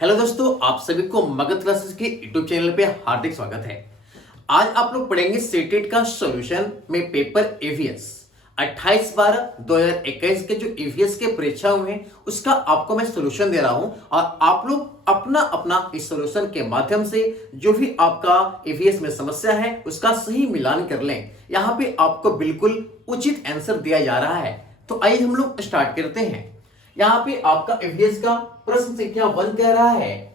Hello दोस्तों, आप सभी को मगध क्लासेस के यूट्यूब चैनल पे हार्दिक स्वागत है। आज आप लोग पढ़ेंगे सेटेट का सॉल्यूशन में पेपर ईवीएस 28/12/2021 के जो ईवीएस के परीक्षा हुए हैं उसका आपको मैं सॉल्यूशन दे रहा हूं और आप लोग अपना अपना इस सॉल्यूशन के माध्यम से जो भी आपका ईवीएस में समस्या है उसका सही मिलान कर लें। यहां पे आपको बिल्कुल उचित आंसर दिया जा रहा है। तो आइए हम लोग स्टार्ट करते हैं। यहां पे आपका ईवीएस का प्रश्न संख्या 1 कह रहा है,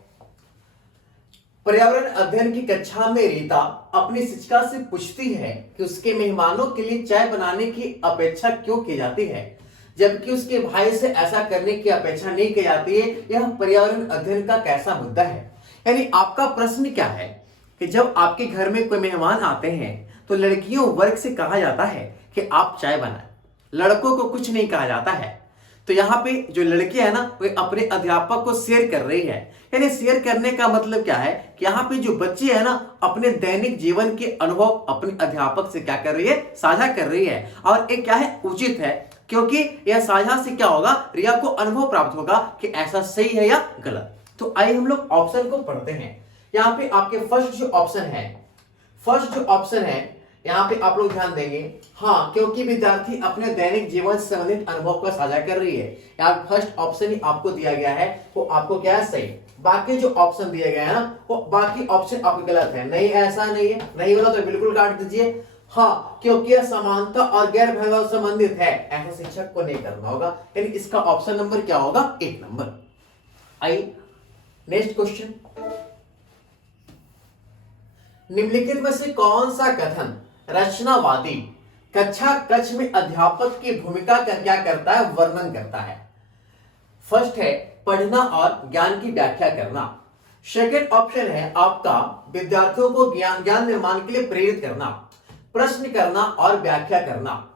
पर्यावरण अध्ययन की कक्षा में रीता अपनी शिक्षिका से पूछती है कि उसके मेहमानों के लिए चाय बनाने की अपेक्षा क्यों की जाती है, जबकि उसके भाई से ऐसा करने की अपेक्षा नहीं की जाती है। यह पर्यावरण अध्ययन का कैसा मुद्दा है। यानी आपका प्रश्न क्या है कि जब आपके घर में कोई मेहमान आते हैं तो लड़कियों वर्ग से कहा जाता है कि आप चाय बनाएं, लड़कों को कुछ नहीं कहा जाता है। तो यहाँ पे जो लड़की है ना वो अपने अध्यापक को शेयर कर रही है। यानी शेयर करने का मतलब क्या है कि यहाँ पे जो बच्ची है ना अपने दैनिक जीवन के अनुभव अपने अध्यापक से क्या कर रही है, साझा कर रही है। और एक क्या है, उचित है, क्योंकि यह साझा से क्या होगा, रिया को अनुभव प्राप्त होगा कि ऐसा सही है या गलत। तो आइए हम लोग ऑप्शन को पढ़ते हैं। यहाँ पे आपके फर्स्ट जो ऑप्शन है यहाँ पे आप लोग ध्यान देंगे, हाँ, क्योंकि विद्यार्थी अपने दैनिक जीवन से संबंधित अनुभव का साझा कर रही है। यहाँ फर्स्ट ऑप्शन ही आपको दिया गया है, वो आपको क्या है, सही। बाकी जो ऑप्शन दिए गए हैं ना वो बाकी ऑप्शन आपके गलत है। नहीं, ऐसा नहीं है, नहीं बोला तो बिल्कुल काट दीजिए। हाँ, क्योंकि यह समानता और गैर वैभव संबंधित है, ऐसा शिक्षक को नहीं करना होगा। यानी इसका ऑप्शन नंबर क्या होगा, 1 नंबर। आई नेक्स्ट क्वेश्चन, निम्नलिखित में से कौन सा कथन रचनावादी कक्षा कक्ष में अध्यापक की भूमिका का क्या करता है, वर्णन करता है। फर्स्ट है पढ़ना और ज्ञान की व्याख्या करना। सेकंड ऑप्शन है आपका विद्यार्थियों को ज्ञान निर्माण के लिए प्रेरित करना, प्रश्न करना और व्याख्या करना।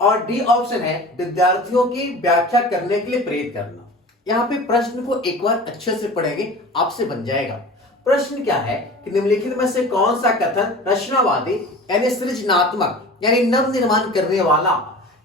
और डी ऑप्शन है विद्यार्थियों की व्याख्या करने के लिए प्रेरित करना। यहां पे प्रश्न को एक बार अच्छे से पढ़ेंगे, आपसे बन जाएगा। प्रश्न क्या है कि निम्नलिखित में से कौन सा कथन रचनावादी यानी सृजनात्मक यानी नव निर्माण करने वाला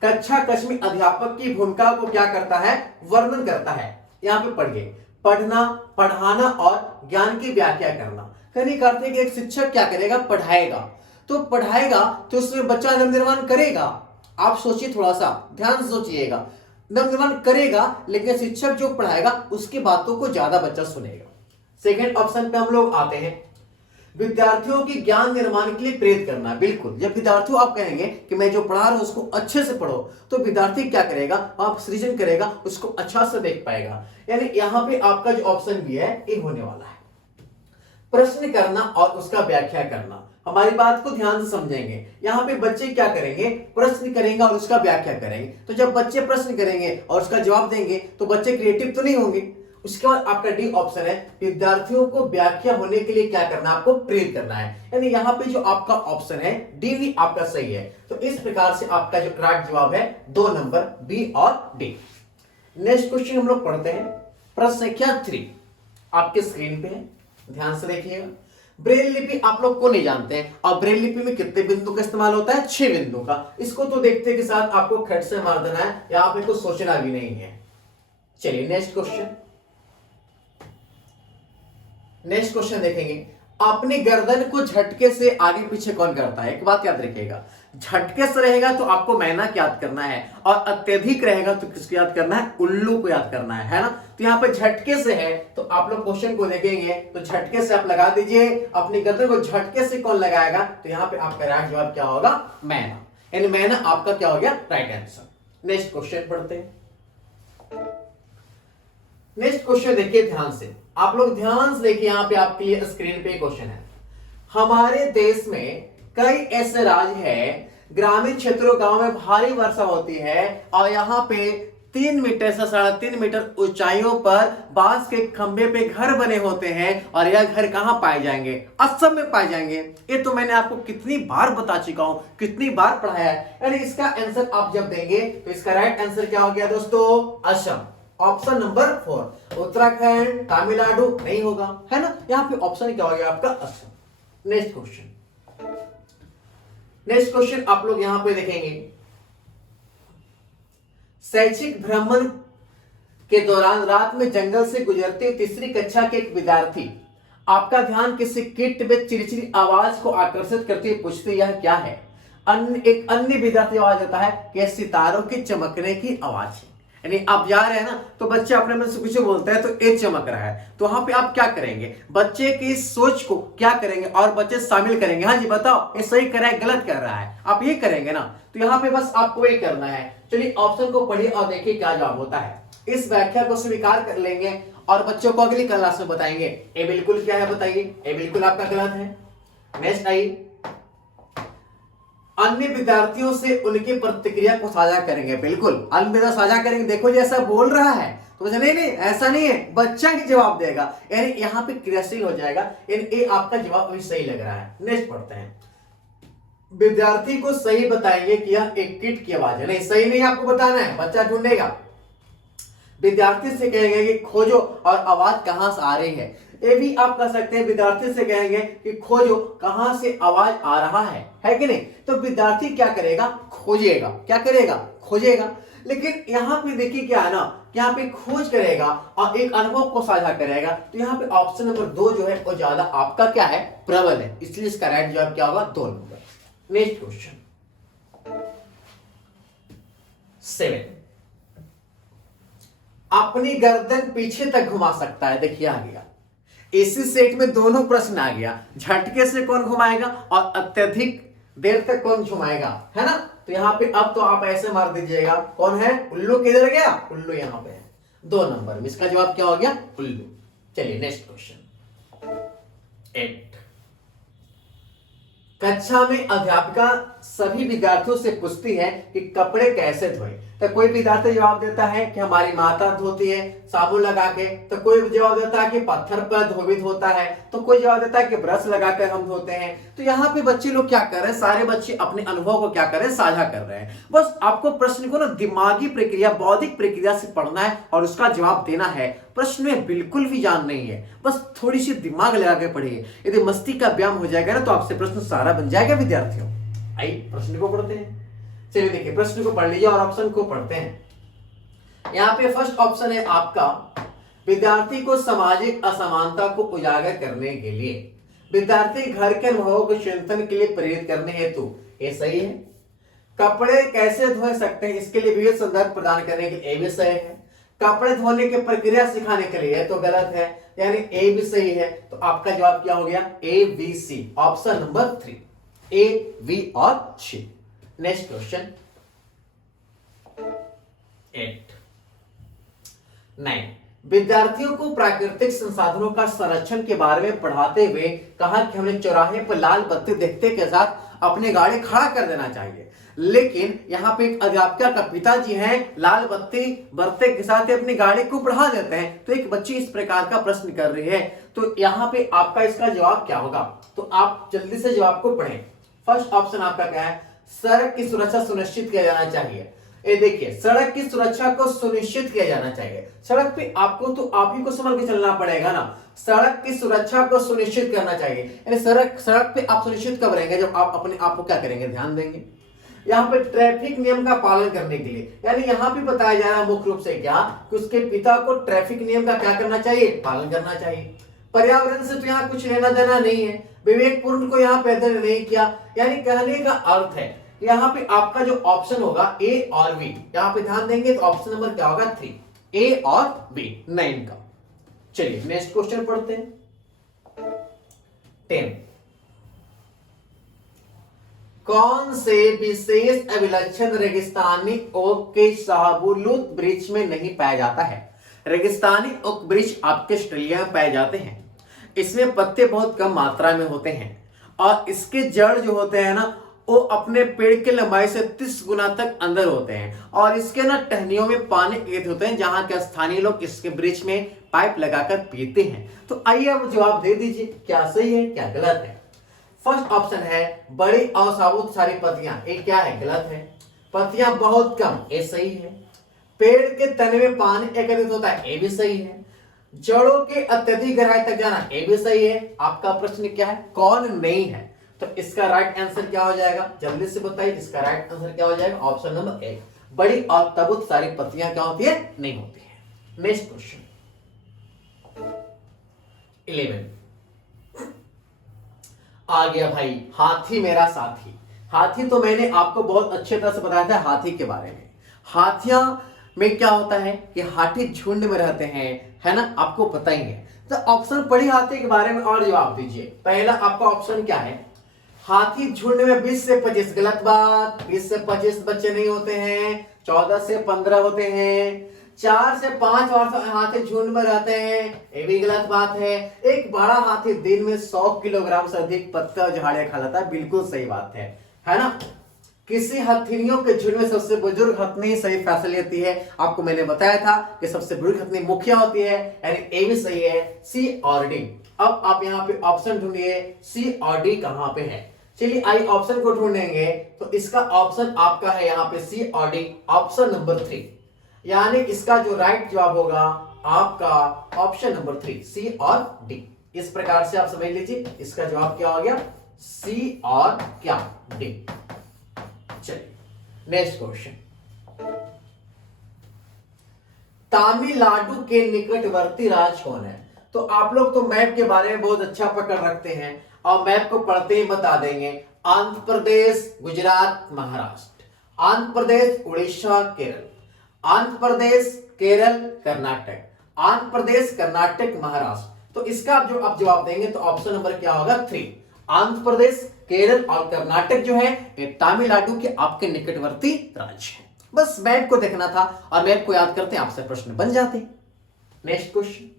कक्षा कक्ष में अध्यापक की भूमिका को क्या करता है, वर्णन करता है। यहाँ पे पढ़िए, पढ़ना, पढ़ाना और ज्ञान की व्याख्या करना। कहने का अर्थ है कि एक शिक्षक क्या करेगा, पढ़ाएगा। तो पढ़ाएगा तो उसमें बच्चा नव निर्माण करेगा। आप सोचिए, थोड़ा सा ध्यान से सोचिएगा, नव निर्माण करेगा लेकिन शिक्षक जो पढ़ाएगा उसकी बातों को ज्यादा बच्चा सुनेगा। सेकेंड ऑप्शन पे हम लोग आते हैं, विद्यार्थियों की ज्ञान निर्माण के लिए प्रेरित करना। बिल्कुल, जब विद्यार्थियों आप कहेंगे कि मैं जो पढ़ा रहा हूं उसको अच्छे से पढ़ो, तो विद्यार्थी क्या करेगा, आप सृजन करेगा, उसको अच्छा से देख पाएगा। यानी यहां पे आपका जो ऑप्शन भी है ये होने वाला है। प्रश्न करना और उसका व्याख्या करना। हमारी बात को ध्यान से समझेंगे। यहाँ पे बच्चे क्या करेंगे, प्रश्न करेंगे और उसका व्याख्या करेंगे। तो जब बच्चे प्रश्न करेंगे और उसका जवाब देंगे तो बच्चे क्रिएटिव तो नहीं होंगे। उसके बाद आपका डी ऑप्शन है विद्यार्थियों को व्याख्या होने के लिए क्या करना, आपको प्रेरित करना है। यानी यहाँ पे जो आपका ऑप्शन है डी भी आपका सही है। तो इस प्रकार से आपका जो करेक्ट जवाब है 2 नंबर, बी और डी। नेक्स्ट क्वेश्चन हम लोग पढ़ते हैं, प्रश्न संख्या 3 आपके स्क्रीन पे है, ध्यान से देखिएगा। ब्रेल लिपि आप लोग को नहीं जानते हैं, और ब्रेल लिपि में कितने बिंदु का इस्तेमाल होता है, 6 बिंदु का। इसको तो देखते के साथ आपको खट से मार देना है, यहाँ पे कुछ सोचना भी नहीं है। चलिए नेक्स्ट क्वेश्चन देखेंगे, अपनी गर्दन को झटके से आगे पीछे कौन करता है। एक बात याद रखिएगा, झटके से रहेगा तो आपको मेहनत याद करना है, और अत्यधिक रहेगा तो किसको याद करना है, उल्लू को याद करना है ना। तो यहाँ पे झटके से है तो आप लोग क्वेश्चन को देखेंगे तो झटके से आप लगा दीजिए, अपनी गर्दन को झटके से कौन लगाएगा। तो यहाँ पे आपका राइट जवाब क्या होगा, मैना। यानी मैना आपका क्या हो गया, राइट आंसर। नेक्स्ट क्वेश्चन पढ़ते हैं। नेक्स्ट क्वेश्चन देखिए ध्यान से, आप लोग ध्यान से देखिए, यहां पे आपके लिए स्क्रीन पे क्वेश्चन है। हमारे देश में कई ऐसे राज्य हैं, ग्रामीण क्षेत्रों गांव में भारी वर्षा होती है और यहाँ पे 3 मीटर से 3.5 मीटर ऊंचाइयों पर बांस के खंभे पे घर बने होते हैं, और यह घर कहां पाए जाएंगे, असम में पाए जाएंगे। ये तो मैंने आपको कितनी बार बता चुका हूं, कितनी बार पढ़ाया है। यानी इसका आंसर आप जब देंगे तो इसका राइट आंसर क्या हो गया दोस्तों, असम। ऑप्शन नंबर 4, उत्तराखंड, तमिलनाडु नहीं होगा, है ना। यहां पे ऑप्शन क्या हो गया आपका, असम। नेक्स्ट क्वेश्चन आप लोग यहां पे देखेंगे, शैक्षिक भ्रमण के दौरान रात में जंगल से गुजरते तीसरी कक्षा के एक विद्यार्थी आपका ध्यान किसी कीट में चिरचिरी आवाज को आकर्षित करते हुए पूछते यह क्या है। एक अन्य विद्यार्थी आवाज देता है कि यह सितारों के चमकने की आवाज है। यानी आप जा रहे हैं ना, तो बच्चे अपने मन से कुछ बोलते हैं, तो ये चमक रहा है, तो वहां पे आप क्या करेंगे, बच्चे की इस सोच को क्या करेंगे और बच्चे शामिल करेंगे। हाँ जी बताओ, ये सही कर रहा है गलत कर रहा है, आप ये करेंगे ना। तो यहाँ पे बस आपको ये करना है। चलिए ऑप्शन को पढ़िए और देखिए क्या जवाब होता है। इस व्याख्या को स्वीकार कर लेंगे और बच्चों को अगली क्लास में बताएंगे। ये बिल्कुल क्या है बताइए, ये बिल्कुल आपका गलत है। नेक्स्ट आइए, अन्य विद्यार्थियों से उनकी प्रतिक्रिया को साझा करेंगे। बिल्कुल अलविदा साझा करेंगे। देखो जी ऐसा बोल रहा है तो नहीं नहीं ऐसा नहीं है, बच्चा ही जवाब देगा, यानी यहाँ पे क्रियाशील हो जाएगा, यानी ये आपका जवाब अभी सही लग रहा है। नेक्स्ट पढ़ते हैं, विद्यार्थी को सही बताएंगे कि यह एक कीट की आवाज है। नहीं सही नहीं आपको बताना है, बच्चा ढूंढेगा। विद्यार्थी से कहेंगे कि खोजो और आवाज कहां से आ रही है। ये भी आप कर सकते हैं, विद्यार्थी से कहेंगे कि खोजो कहां से आवाज आ रहा है कि नहीं। तो विद्यार्थी क्या करेगा, खोजेगा। क्या करेगा, खोजेगा। लेकिन यहाँ पे देखिए क्या है ना, यहाँ पे खोज करेगा और एक अनुभव को साझा करेगा। तो यहाँ पे ऑप्शन नंबर 2 जो है वो ज्यादा आपका क्या है, प्रबल है, इसलिए इसका राइट जवाब क्या होगा, 2 नंबर। नेक्स्ट क्वेश्चन 7, अपनी गर्दन पीछे तक घुमा सकता है। देखिए आ गया, इसी सेट में दोनों प्रश्न आ गया, झटके से कौन घुमाएगा और अत्यधिक देर तक कौन घुमाएगा, है ना। तो यहाँ पे अब तो आप ऐसे मार दीजिएगा, कौन है, उल्लू किधर गया, उल्लू यहाँ पे है, 2 नंबर में इसका जवाब क्या हो गया, उल्लू। चलिए नेक्स्ट क्वेश्चन 8, कक्षा में अध्यापिका सभी विद्यार्थियों से पूछती है कि कपड़े कैसे धोए। तो कोई विद्यार्थी जवाब देता है कि हमारी माता धोती है साबुन लगा के, तो कोई जवाब देता है कि पत्थर पर धोबित होता है, तो कोई जवाब देता है कि ब्रश लगाकर हम धोते हैं। तो यहाँ पे बच्चे लोग क्या कर रहे हैं, सारे बच्चे अपने अनुभव को क्या कर रहे हैं, साझा कर रहे हैं। बस आपको प्रश्न को ना दिमागी प्रक्रिया, बौद्धिक प्रक्रिया से पढ़ना है और उसका जवाब देना है। प्रश्न में बिल्कुल भी जान नहीं है, बस थोड़ी सी दिमाग लगा के पढ़िए। यदि मस्ती का व्यायाम हो जाएगा ना तो आपसे प्रश्न सारा बन जाएगा विद्यार्थियों। आइए प्रश्न को पढ़ते हैं। चलिए देखिए प्रश्न को पढ़ लीजिए और ऑप्शन को पढ़ते हैं। यहाँ पे फर्स्ट ऑप्शन है आपका, विद्यार्थी को सामाजिक असमानता को उजागर करने के लिए विद्यार्थी घर के अनुभवों के चिंतन के लिए प्रेरित करने हेतु, ये सही है। कपड़े कैसे धो सकते हैं इसके लिए विविध संदर्भ प्रदान करने के लिए, ये भी सही है। कपड़े धोने की प्रक्रिया सिखाने के लिए तो गलत है, यानी ए भी सही है। तो आपका जवाब क्या हो गया, A B C, option number 3, A B और सी। नेक्स्ट क्वेश्चन 8, 9, विद्यार्थियों को प्राकृतिक संसाधनों का संरक्षण के बारे में पढ़ाते हुए कहा कि हमें चौराहे पर लाल बत्ती देखते के साथ अपनी गाड़ी खड़ा कर देना चाहिए। लेकिन यहाँ पे एक अध्यापिका का पिताजी हैं, लाल बत्ती बरतते के साथ ही अपनी गाड़ी को बढ़ा देते हैं। तो एक बच्ची इस प्रकार का प्रश्न कर रही है, तो यहाँ पे आपका इसका जवाब क्या होगा। तो आप जल्दी से जवाब को पढ़ें। फर्स्ट ऑप्शन आपका क्या है, सड़क की सुरक्षा सुनिश्चित किया जाना चाहिए। ये देखिए सड़क की सुरक्षा को सुनिश्चित किया जाना चाहिए। सड़क पे आपको तो आप ही को समझ के चलना पड़ेगा ना, सड़क की सुरक्षा को सुनिश्चित करना चाहिए। यानी सड़क पे आप सुनिश्चित कब रहेंगे, जब आप अपने आप को क्या करेंगे, ध्यान देंगे। यहाँ पे ट्रैफिक नियम का पालन करने के लिए, यानी यहाँ पे बताया जा रहा है मुख्य रूप से क्या, कि उसके पिता को ट्रैफिक नियम का क्या करना चाहिए, पालन करना चाहिए। पर्यावरण से तो यहाँ कुछ लेना देना नहीं है, विवेकपूर्ण को यहाँ पैदल नहीं किया। यानी कहने का अर्थ है यहाँ पे आपका जो ऑप्शन होगा ए और बी, यहाँ पे ध्यान देंगे तो ऑप्शन नंबर क्या होगा, 3, ए और बी 9 का। चलिए नेक्स्ट क्वेश्चन पढ़ते हैं 10, कौन से विशेष अभिलक्षण रेगिस्तानी ओक के शाहबुलूत वृक्ष में नहीं पाया जाता है। रेगिस्तानी ओक वृक्ष आपके ऑस्ट्रेलिया में पाए जाते हैं। इसमें पत्ते बहुत कम मात्रा में होते हैं और इसके जड़ जो होते हैं ना वो अपने पेड़ की लंबाई से 30 गुना तक अंदर होते हैं और इसके ना टहनियों में पानी एकत्रित होते हैं, जहां के स्थानीय लोग इसके वृक्ष में पाइप लगाकर पीते हैं। तो आइए अब जवाब दे दीजिए, क्या सही है क्या गलत है। फर्स्ट ऑप्शन है बड़ी और साबुत सारी पत्तियां, ये क्या है, गलत है। पत्तियां बहुत कम, ये सही है। पेड़ के तने में पानी एकत्रित होता है, ये भी सही है। जड़ों के अत्यधिक गहराई तक जाना, ये भी सही है। आपका प्रश्न क्या है, कौन नहीं है। तो इसका राइट आंसर क्या हो जाएगा, जल्दी से बताइए। इसका राइट आंसर क्या हो जाएगा, ऑप्शन नंबर 1, बड़ी और तबुत सारी पत्तियां क्या होती है, नहीं होती है। नेक्स्ट क्वेश्चन 11 आ गया भाई, हाथी मेरा साथी। हाथी तो मैंने आपको बहुत अच्छे तरह से बताया था हाथी के बारे में। हाथियां में क्या होता है कि हाथी झुंड में रहते हैं, है ना, आपको पता ही है। तो ऑप्शन पढ़ी हाथी के बारे में और जवाब दीजिए। पहला आपका ऑप्शन क्या है, हाथी झुंड में 20 से 25। गलत बात, 20 से 25 बच्चे नहीं होते हैं, 14 से 15 होते हैं। 4 से 5 वर्ष हाथी झुंड में रहते हैं, ये भी गलत बात है। एक बड़ा हाथी दिन में 100 किलोग्राम से अधिक पत्ते और झाड़ियां खा लेता है, बिल्कुल सही बात है ना। किसी हथिनियों के झुंड में सबसे बुजुर्ग हथनी सही फैसला लेती है। आपको मैंने बताया था कि सबसे बुजुर्ग हथनी मुखिया होती है, यानी ए भी सही है, सी और डी। अब आप यहाँ पे ऑप्शन ढूंढिए, सी और डी कहां पे है। चलिए आई ऑप्शन को ढूंढेंगे, तो इसका ऑप्शन आपका है यहाँ पे सी और डी, ऑप्शन नंबर 3। यानी इसका जो राइट जवाब होगा आपका ऑप्शन नंबर 3, सी और डी। इस प्रकार से आप समझ लीजिए इसका जवाब क्या हो गया, सी और क्या, डी। चलिए नेक्स्ट क्वेश्चन, तमिलनाडु के निकटवर्ती राज्य कौन है। तो आप लोग तो मैप के बारे में बहुत अच्छा पकड़ रखते हैं और मैप को पढ़ते ही बता देंगे। आंध्र प्रदेश, गुजरात, महाराष्ट्र, आंध्र प्रदेश, उड़ीसा, केरल, आंध्र प्रदेश, केरल, कर्नाटक, आंध्र प्रदेश, कर्नाटक, महाराष्ट्र। तो इसका आप जवाब देंगे तो ऑप्शन नंबर क्या होगा, 3। आंध्र प्रदेश, केरल और कर्नाटक जो है ये तमिलनाडु के आपके निकटवर्ती राज्य है। बस मैप को देखना था और मैप को याद करते हैं आपसे प्रश्न बन जाते। नेक्स्ट क्वेश्चन,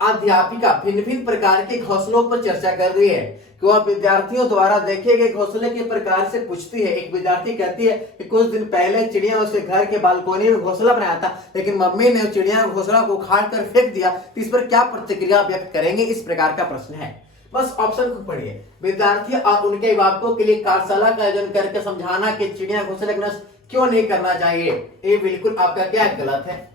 अध्यापिका भिन्न भिन्न प्रकार के घोंसलों पर चर्चा कर रही है कि वह विद्यार्थियों द्वारा देखे गए घोंसले के प्रकार से पूछती है। एक विद्यार्थी कहती है कि कुछ दिन पहले चिड़िया उसके घर के बालकोनी में घोंसला बनाया था, लेकिन मम्मी ने चिड़िया घोंसला को उखाड़ कर फेंक दिया। तो इस पर क्या प्रतिक्रिया व्यक्त करेंगे, इस प्रकार का प्रश्न है। बस ऑप्शन को पढ़िए। विद्यार्थी और उनके अभिभावकों के लिए कार्यशाला का आयोजन करके समझाना कि चिड़िया घोंसले का नष्ट क्यों नहीं करना चाहिए, ये बिल्कुल आपका क्या गलत है।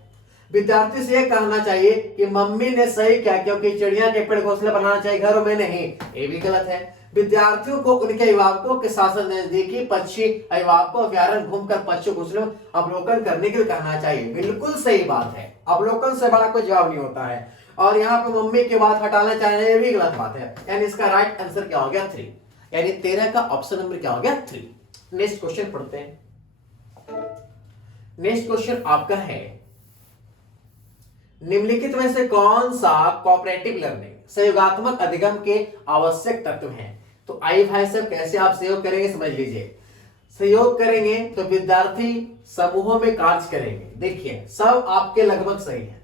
विद्यार्थी से यह कहना चाहिए कि मम्मी ने सही किया क्योंकि चिड़िया के पेड़ घोंसले बनाना चाहिए, घरों में नहीं, ये भी गलत है। विद्यार्थियों को उनके अभिभावकों के साथ नजदीकी पक्षी अभिभावकों अभ्यारण्य घूमकर पक्षी घोंसले अवलोकन करने के लिए कहना चाहिए, बिल्कुल सही बात है। अवलोकन से बड़ा कोई जवाब नहीं होता है। और यहाँ पे मम्मी के बात हटाना चाहिए, ये भी गलत बात है। यानी इसका राइट आंसर क्या हो गया, 3। यानी 13 का ऑप्शन नंबर क्या हो गया, 3। नेक्स्ट क्वेश्चन पढ़ते हैं। नेक्स्ट क्वेश्चन आपका है, निम्नलिखित में से कौन सा कोऑपरेटिव लर्निंग सहयोगात्मक अधिगम के आवश्यक तत्व हैं। तो आई भाई साहब कैसे आप सहयोग करेंगे समझ लीजिए। सहयोग करेंगे तो विद्यार्थी समूहों में कार्य करेंगे। देखिए सब आपके लगभग सही है।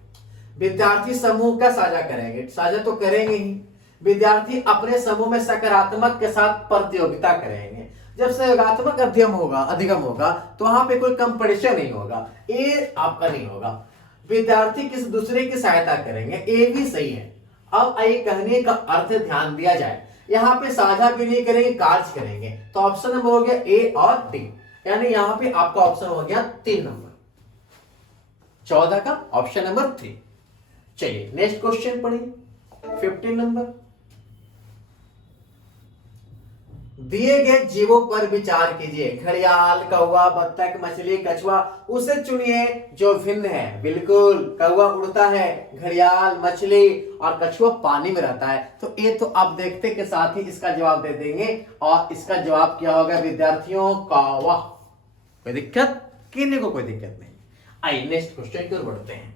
विद्यार्थी समूह का साझा करेंगे, साझा तो करेंगे ही। विद्यार्थी अपने समूह में सकारात्मक के साथ प्रतियोगिता करेंगे। जब सहयोगात्मक अधिगम होगा तो वहां पे कोई कंपटीशन नहीं होगा, ये आपका नहीं होगा। विद्यार्थी किसी दूसरे की सहायता करेंगे, ये भी सही है। अब आइए कहने का अर्थ ध्यान दिया जाए। यहाँ पे साझा भी नहीं करेंगे, कार्य करेंगे। तो ऑप्शन नंबर हो गया ए और डी, यानी यहाँ पे आपका ऑप्शन हो गया 3 नंबर, 14 का ऑप्शन नंबर 3। चलिए नेक्स्ट क्वेश्चन पढ़िए, 15 नंबर। दिए गए जीवों पर विचार कीजिए। घड़ियाल, कौवा, बत्तख, मछली, कछुआ, उसे चुनिए जो भिन्न है। बिल्कुल, कौवा उड़ता है, घड़ियाल, मछली और कछुआ पानी में रहता है। तो ये तो आप देखते के साथ ही इसका जवाब दे देंगे और इसका जवाब क्या होगा विद्यार्थियों, कौवा। कोई दिक्कत, किन्हीं को कोई दिक्कत नहीं। आइए नेक्स्ट क्वेश्चन की ओर बढ़ते हैं।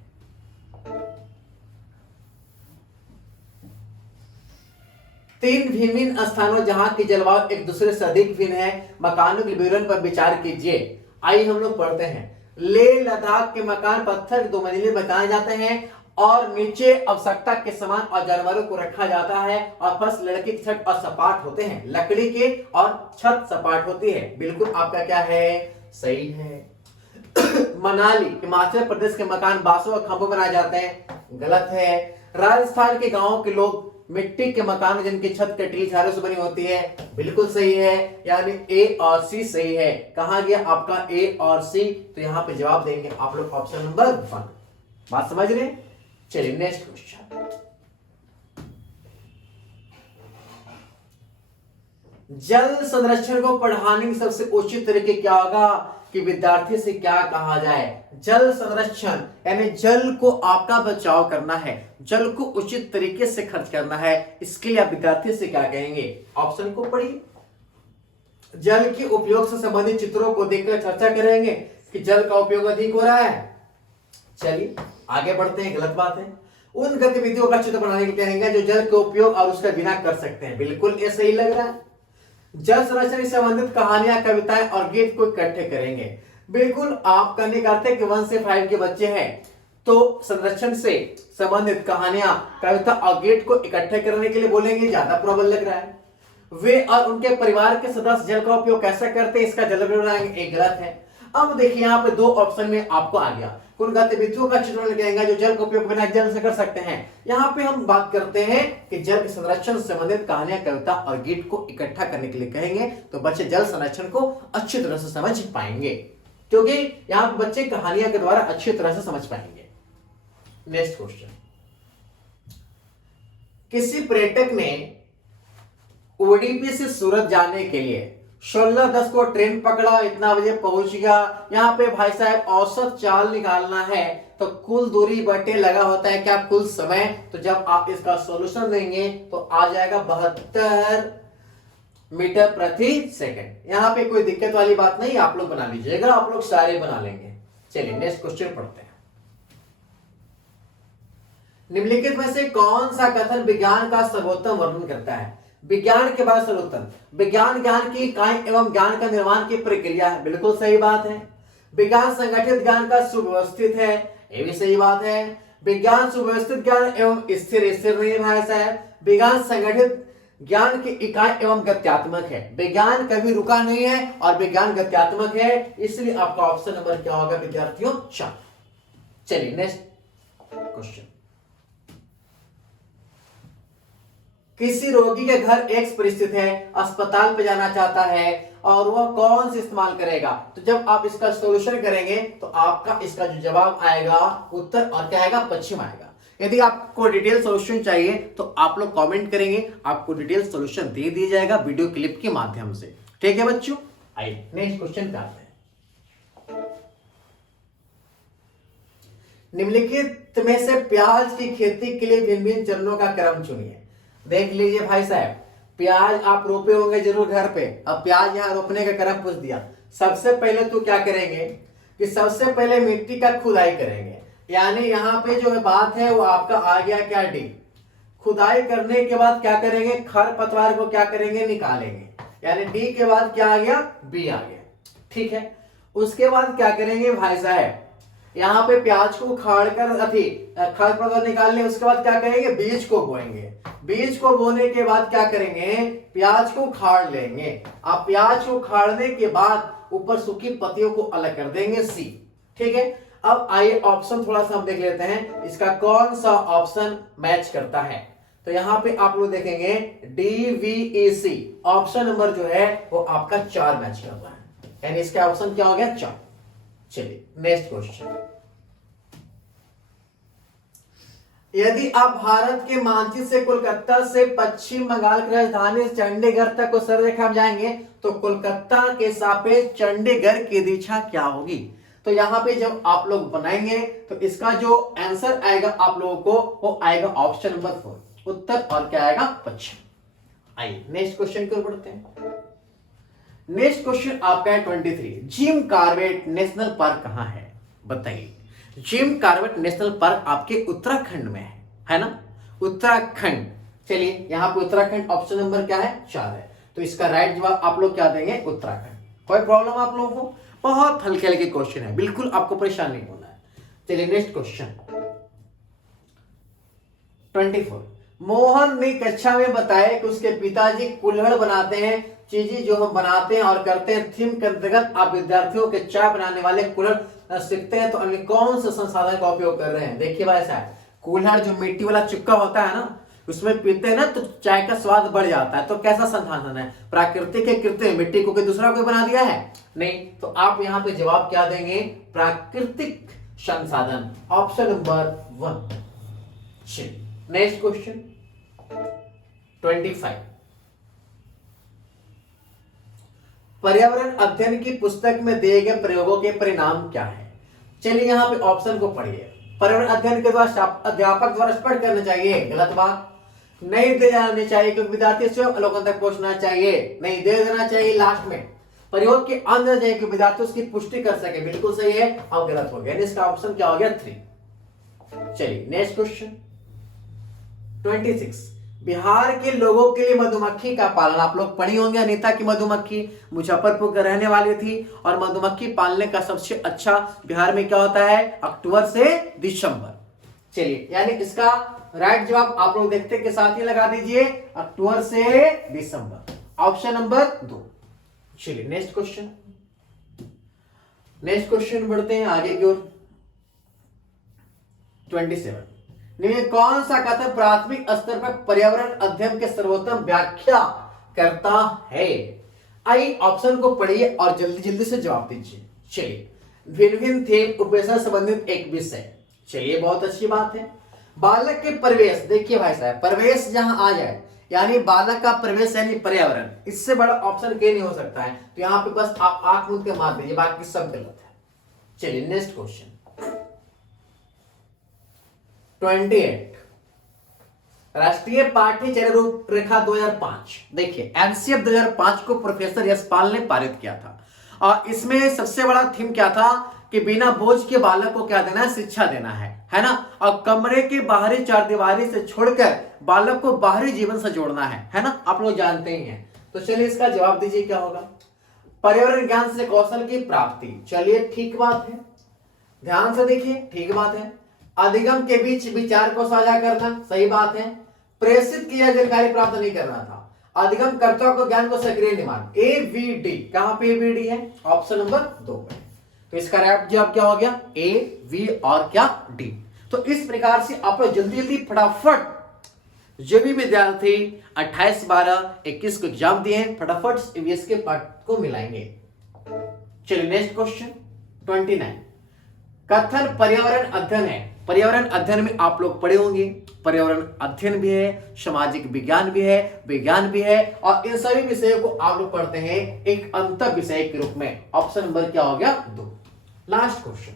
तीन भिन्न स्थानों जहां की जलवायु एक दूसरे से अधिक भिन्न है, मकानों के विवरण पर विचार कीजिए। आइए हम लोग पढ़ते हैं। लेह लद्दाख के मकान पत्थर के 2 मंजिले बनाए जाते हैं और नीचे आवश्यकता के सामान और जानवरों को रखा जाता है और फर्श लकड़ी की छत और सपाट होते हैं, लकड़ी के और छत सपाट होती है। बिल्कुल आपका क्या है, सही है। मनाली हिमाचल प्रदेश के मकान बांसों और खंभों बनाए जाते हैं, गलत है। राजस्थान के गांवों के लोग मिट्टी के मकान जिनकी छत कटील झाड़ों से बनी होती है, बिल्कुल सही है। यानी ए और सी सही है। कहां गया आपका ए और सी, तो यहां पे जवाब देंगे आप लोग ऑप्शन नंबर 1। बात समझ रहे? चलिए नेक्स्ट क्वेश्चन। जल संरक्षण को पढ़ाने की सबसे उचित तरीके क्या होगा? कि विद्यार्थी से क्या कहा जाए। जल संरक्षण यानी जल को आपका बचाव करना है, जल को उचित तरीके से खर्च करना है, इसके लिए आप विद्यार्थी से क्या कहेंगे। ऑप्शन को पढ़िए। जल के उपयोग से संबंधित चित्रों को देखकर चर्चा करेंगे कि जल का उपयोग अधिक हो रहा है। चलिए आगे बढ़ते हैं। गलत बात है। उन गतिविधियों का चित्र बनाने के कहेंगे जो जल के उपयोग और उसका बिना कर सकते हैं। बिल्कुल ये सही लग रहा है। जल संरक्षण से संबंधित कहानियां, कविताएं और गीत को इकट्ठे करेंगे। बिल्कुल आप करने करते हैं कि 1 से 5 के बच्चे हैं तो संरक्षण से संबंधित कहानियां, कविता और गीत को इकट्ठे करने के लिए बोलेंगे, ज्यादा प्रबल लग रहा है। वे और उनके परिवार के सदस्य जल का उपयोग कैसे करते हैं इसका जल बनाएंगे, एक गलत है। अब देखिए यहाँ पे 2 ऑप्शन में आपको आ गया। उन गतिविधियों का चित्रण कहेंगे जो जल का उपयोग बिना जल से कर सकते हैं। यहाँ पे हम बात करते हैं कि जल के संरक्षण से संबंधित कहानियां, कविता और गीत को इकट्ठा करने के लिए कहेंगे तो बच्चे जल संरक्षण को अच्छी तरह से समझ पाएंगे, क्योंकि यहाँ बच्चे कहानियां के द्वारा अच्छी तरह से समझ पाएंगे। Next question. किसी पर्यटक ने ओडीपी से सूरत जाने के लिए 16:10 को ट्रेन पकड़ा, इतना बजे पहुंच गया। यहाँ पे भाई साहब औसत चाल निकालना है तो कुल दूरी बटे लगा होता है क्या, कुल समय। तो जब आप इसका सॉल्यूशन देंगे तो आ जाएगा 72 मीटर प्रति सेकंड। यहाँ पे कोई दिक्कत वाली बात नहीं, आप लोग बना लीजिएगा, आप लोग सारे बना लेंगे। चलिए नेक्स्ट क्वेश्चन पढ़ते हैं। निम्नलिखित में से कौन सा कथन विज्ञान का सर्वोत्तम वर्णन करता है। विज्ञान के बाद सर्वोत्तम, विज्ञान ज्ञान की इकाई एवं ज्ञान का निर्माण की प्रक्रिया है। बिल्कुल सही बात है। विज्ञान संगठित ज्ञान का सुव्यवस्थित है, ये भी सही बात है। विज्ञान सुव्यवस्थित ज्ञान एवं स्थिर स्थिर नहीं भाषा है। विज्ञान संगठित ज्ञान की इकाई एवं गत्यात्मक है। विज्ञान कभी रुका नहीं है और विज्ञान गत्यात्मक है, इसलिए आपका ऑप्शन नंबर क्या होगा विद्यार्थियों, 4। चलिए नेक्स्ट क्वेश्चन। किसी रोगी के घर एक्स परिस्थिति है, अस्पताल पे जाना चाहता है और वह कौन से इस्तेमाल करेगा। तो जब आप इसका सॉल्यूशन करेंगे तो आपका इसका जो जवाब आएगा उत्तर और क्या आएगा, पश्चिम आएगा। यदि आपको डिटेल सॉल्यूशन चाहिए तो आप लोग कमेंट करेंगे, आपको डिटेल सॉल्यूशन दे दिया जाएगा वीडियो क्लिप के माध्यम से। ठीक है बच्चों, आइए नेक्स्ट क्वेश्चन पे आते हैं। निम्नलिखित में से प्याज की खेती के लिए भिन्न भिन्न चरणों का क्रम चुनिए। देख लीजिए भाई साहब, प्याज आप रोपे होंगे जरूर घर पे। अब प्याज यहाँ रोपने का क्रम पूछ दिया। सबसे पहले तो क्या करेंगे कि सबसे पहले मिट्टी का खुदाई करेंगे, यानी यहाँ पे जो बात है वो आपका आ गया क्या, डी। खुदाई करने के बाद क्या करेंगे, खरपतवार को क्या करेंगे, निकालेंगे, यानी डी के बाद क्या आ गया, बी आ गया। ठीक है, उसके बाद क्या करेंगे भाई साहब, यहाँ पे प्याज को उखाड़ कर खरपतवार निकालने, उसके बाद क्या करेंगे, बीज को बोएंगे। बीज को बोने के बाद क्या करेंगे, प्याज को उखाड़ लेंगे। अब प्याज को उखाड़ने के बाद ऊपर सूखी पत्तियों को अलग कर देंगे, सी। ठीक है, अब आइए ऑप्शन थोड़ा सा हम देख लेते हैं, इसका कौन सा ऑप्शन मैच करता है। तो यहाँ पे आप लोग देखेंगे DVEC ऑप्शन नंबर जो है वो आपका 4 मैच कर रहा है, यानी इसका ऑप्शन क्या हो गया, 4। चलिए नेक्स्ट क्वेश्चन। यदि आप भारत के मानचित्र से कोलकाता से पश्चिम बंगाल की राजधानी चंडीगढ़ तक को सररेखा में जाएंगे तो कोलकाता के सापेक्ष चंडीगढ़ की दिशा क्या होगी। तो यहाँ पे जब आप लोग बनाएंगे तो इसका जो आंसर आएगा आप लोगों को वो आएगा ऑप्शन नंबर 4, उत्तर, और क्या आएगा, पश्चिम। आइए नेक्स्ट क्वेश्चन की ओर बढ़ते हैं। नेक्स्ट क्वेश्चन आपका है 23। जिम कॉर्बेट नेशनल पार्क कहां है, बताइए। जिम कॉर्बेट नेशनल पार्क आपके उत्तराखंड में है ना, उत्तराखंड। चलिए यहाँ पे उत्तराखंड ऑप्शन नंबर क्या है, 4 है, तो इसका राइट जवाब आप लोग क्या देंगे, उत्तराखंड। कोई प्रॉब्लम आप लोगों को, बहुत हल्के हल्के क्वेश्चन है, बिल्कुल आपको परेशान नहीं होना है। चलिए नेक्स्ट क्वेश्चन 24। मोहन ने कक्षा में बताया कि उसके पिताजी कुल्हड़ बनाते हैं। चीजें जो हम बनाते हैं और करते हैं थीम के अंतर्गत आप विद्यार्थियों के चाय बनाने वाले कुल्हड़ सीखते हैं तो अन्य कौन से संसाधन का उपयोग कर रहे हैं। देखिए भाई साहब, कुल्हड़ जो मिट्टी वाला चुक्का होता है ना, उसमें पीते हैं ना तो चाय का स्वाद बढ़ जाता है। तो कैसा संसाधन है, प्राकृतिक है, कृत्रिम, मिट्टी को कोई दूसरा कोई बना दिया है, नहीं। तो आप यहाँ पे जवाब क्या देंगे, प्राकृतिक संसाधन, ऑप्शन नंबर 1। Next question 25। पर्यावरण अध्ययन की पुस्तक में दिए गए प्रयोगों के परिणाम क्या है? चलिए यहाँ पे ऑप्शन को पढ़िए। पर्यावरण अध्ययन के द्वारा अध्यापक द्वारा स्पष्ट करना चाहिए, गलत बात। नहीं दे जानी चाहिए क्योंकि विद्यार्थी स्वयं अवलोकन तक पहुंचना चाहिए, नहीं दे देना चाहिए लास्ट में। प्रयोग के अंदर जाए कि विद्यार्थी उसकी पुष्टि कर सके, बिल्कुल सही है। अब गलत हो गया, इसका ऑप्शन क्या हो गया? 3। चलिए नेक्स्ट क्वेश्चन 26। बिहार के लोगों के लिए मधुमक्खी का पालन आप लोग पढ़ी होंगे। अनीता की मधुमक्खी मुजफ्फरपुर के रहने वाली थी और मधुमक्खी पालने का सबसे अच्छा बिहार में क्या होता है? अक्टूबर से दिसंबर। चलिए यानी इसका राइट जवाब आप लोग देखते के साथ ही लगा दीजिए, अक्टूबर से दिसंबर, ऑप्शन नंबर 2। चलिए नेक्स्ट क्वेश्चन बढ़ते हैं आगे की ओर। 27। निम्न कौन सा कथन प्राथमिक स्तर पर पर्यावरण अध्ययन के सर्वोत्तम व्याख्या करता है? आइए ऑप्शन को पढ़िए और जल्दी जल्दी से जवाब दीजिए। चलिए, भिन्न भिन्न थीम उपविषय संबंधित एक विषय। चलिए बहुत अच्छी बात है। बालक के परिवेश, देखिए भाई साहब, परिवेश जहां आ जाए यानी बालक का परिवेश यानी पर्यावरण, इससे बड़ा ऑप्शन के नहीं हो सकता है। तो यहां पे बस आप आंख मूंद के मार दीजिए, बाकी सब गलत है। चलिए नेक्स्ट क्वेश्चन 28। राष्ट्रीय पाठ्यचर्या रूपरेखा 2005। देखिए एनसीएफ 2005 को प्रोफेसर यशपाल ने पारित किया था और इसमें सबसे बड़ा थीम क्या था कि बिना बोझ के बालक को क्या देना है? शिक्षा देना है ना। और कमरे के बाहरी चारदीवारी से छोड़कर बालक को बाहरी जीवन से जोड़ना है ना। आप लोग जानते ही हैं। तो चलिए इसका जवाब दीजिए क्या होगा? पर्यावरण ज्ञान से कौशल की प्राप्ति। चलिए ठीक बात है, ध्यान से देखिए, ठीक बात है। अधिगम के बीच विचार को साझा करना, सही बात है। प्रेषित किया जानकारी प्राप्त नहीं करना था। अधिगम कर्ता को ज्ञान को सक्रिय निर्माण, एवीडी। कहां पे एवीडी है? ऑप्शन नंबर 2 में। तो इसका राइट जवाब क्या हो गया? ए, वी और क्या? डी। तो इस प्रकार से आप लोग जल्दी जल्दी फटाफट जो भी विद्यार्थी 28, 12, 21 को एग्जाम दिए हैं फटाफट ईवीएस के पार्ट को मिलाएंगे। चलिए नेक्स्ट क्वेश्चन 29। कथन पर्यावरण अध्ययन है। पर्यावरण अध्ययन में आप लोग पढ़े होंगे, पर्यावरण अध्ययन भी है, सामाजिक विज्ञान भी है, विज्ञान भी है और इन सभी विषयों को आप लोग पढ़ते हैं एक अंतर विषय के रूप में। ऑप्शन नंबर क्या हो गया? 2। Last question.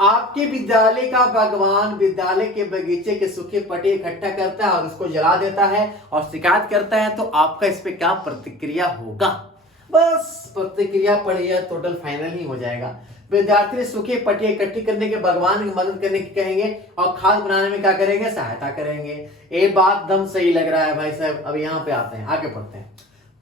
आपके विद्यालय का बागवान विद्यालय के बगीचे के सूखे पत्ते इकट्ठा करता है और उसको जला देता है और शिकायत करता है, तो आपका इस पे क्या प्रतिक्रिया होगा? बस प्रतिक्रिया पढ़िए, टोटल फाइनल ही हो जाएगा। विद्यार्थी सूखे पट्टियां इकट्ठी करने के बागवान की मदद करने की कहेंगे और खाद बनाने में क्या करेंगे? सहायता करेंगे। ये बात दम सही लग रहा है भाई साहब। अब यहाँ पे आते हैं, आगे पढ़ते हैं।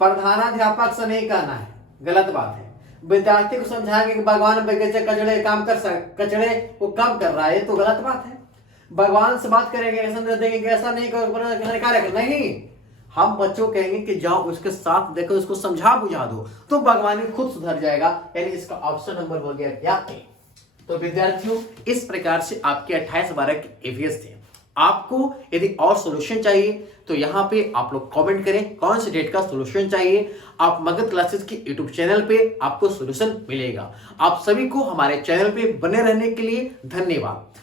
प्रधानाध्यापक से नहीं करना है, गलत बात है। विद्यार्थी को समझाएंगे कि बागवान बगीचे कचड़े को कम कर रहा है, तो गलत बात है। भगवान से बात करेंगे, ऐसा देंगे ऐसा नहीं करो, नहीं। हम बच्चों को कहेंगे कि जाओ उसके साथ देखो, उसको समझा बुझा दो, तो बागवानी खुद सुधर जाएगा। यानी इसका ऑप्शन नंबर हो गया क्या? ए। तो विद्यार्थियों इस प्रकार से आपके 28, 12 के ईवीएस थे। आपको यदि और सॉल्यूशन चाहिए तो यहाँ पे आप लोग कमेंट करें कौन से डेट का सॉल्यूशन चाहिए। आप मगध क्लासेस की यूट्यूब चैनल पे आपको सॉल्यूशन मिलेगा। आप सभी को हमारे चैनल पे बने रहने के लिए धन्यवाद।